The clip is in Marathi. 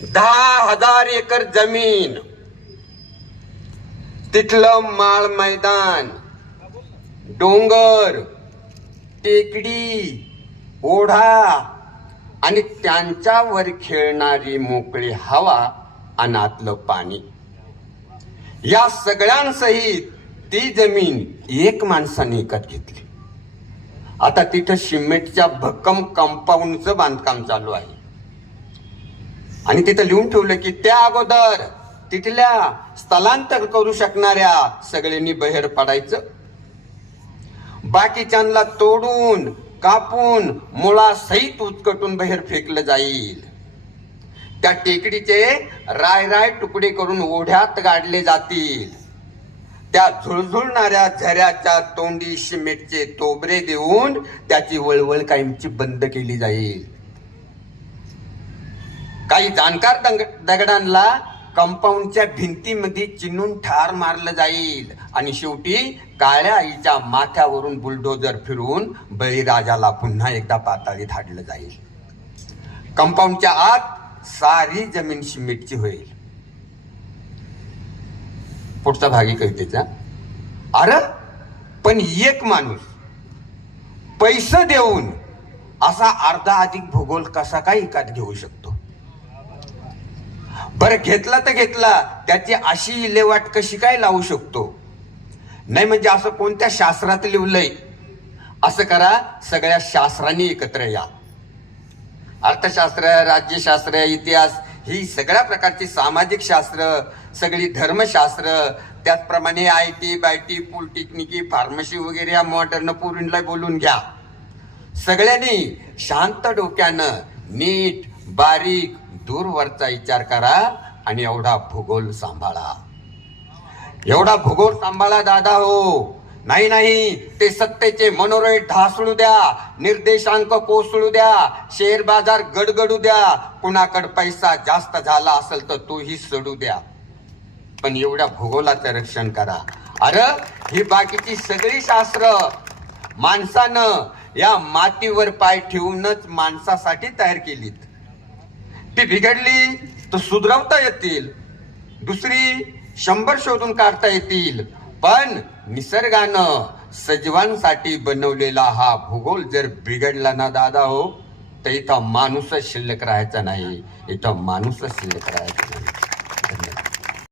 10,000 एकर जमीन, तिथलं माळ मैदान, डोंगर, टेकडी, ओढा आणि त्यांच्यावर खेळणारी मोकळी हवा आणि आतलं पाणी, या सगळ्यांसहित ती जमीन एक माणसाने विकत घेतली. आता तिथं सिमेंटच्या भक्कम कंपाऊंडचं बांधकाम चालू आहे आणि तिथं लिहून ठेवलं की त्या अगोदर तिथल्या स्थलांतर करू शकणाऱ्या सगळ्यांनी बाहेर पडायचं, बाकीच्यांना तोडून कापून मुळासहित उचकटून बाहेर फेकलं जाईल. त्या टेकडीचे राय तुकडे करून ओढ्यात गाडले जातील. त्या झुळझुळणाऱ्या झऱ्याच्या तोंडी सिमेंटचे तोबरे देऊन त्याची वळवळ कायमची बंद केली जाईल. काही जाणकार दगडांना कंपाऊंडच्या भिंतीमध्ये चिन्हून ठार मारलं जाईल आणि शेवटी काळ्या आईच्या माथ्यावरून बुलडोजर फिरून बळीराजाला पुन्हा एकदा पाताळी धाडलं जाईल. कंपाऊंडच्या आत सारी जमीन सिमेंटची होईल. पुढचा भागी कवितेचा. अरे पण एक माणूस पैसे देऊन असा अर्धा अधिक भूगोल कसा काय विकत घेऊ शकतो? बरं घेतला तर घेतला, त्याची अशी विल्हेवाट कशी काय लावू शकतो? नाही म्हणजे असं कोणत्या शास्त्रात लिहिलंय? असं करा, सगळ्या शास्त्रांनी एकत्र या. अर्थशास्त्र, राज्यशास्त्र, इतिहास, ही सगळ्या प्रकारची सामाजिक शास्त्र, सगळी धर्मशास्त्र, त्याचप्रमाणे IT, बायटी, पॉलिटेक्निकी, फार्मसी वगैरे या मॉडर्न पोरींना बोलून घ्या. सगळ्यांनी शांत डोक्यानं नीट बारीक दूरवरचा विचार करा आणि एवढा भूगोल सांभाळा. एवढा भूगोल सांभाळा दादा हो. नाही ते सत्तेचे मनोरथ ढासळू द्या, निर्देशांक कोसळू द्या, शेअर बाजार गडगडू द्या, कुणाकडे पैसा जास्त झाला असेल तर तोही सोडू द्या, पण एवढ्या भूगोलाचं रक्षण करा. अरे ही बाकीची सगळी शास्त्र माणसानं या मातीवर पाय ठेवूनच माणसासाठी तयार केलीत. ती बिघडली तर सुधरवता येतील, दुसरी 100 शोधून काढता येतील, पण निसर्गानं सजीवांसाठी बनवलेला हा भूगोल जर बिघडला ना दादा हो, तर इथं माणूसच शिल्लक राहायचा नाही, इथं माणूसच शिल्लक राहायचा नाही.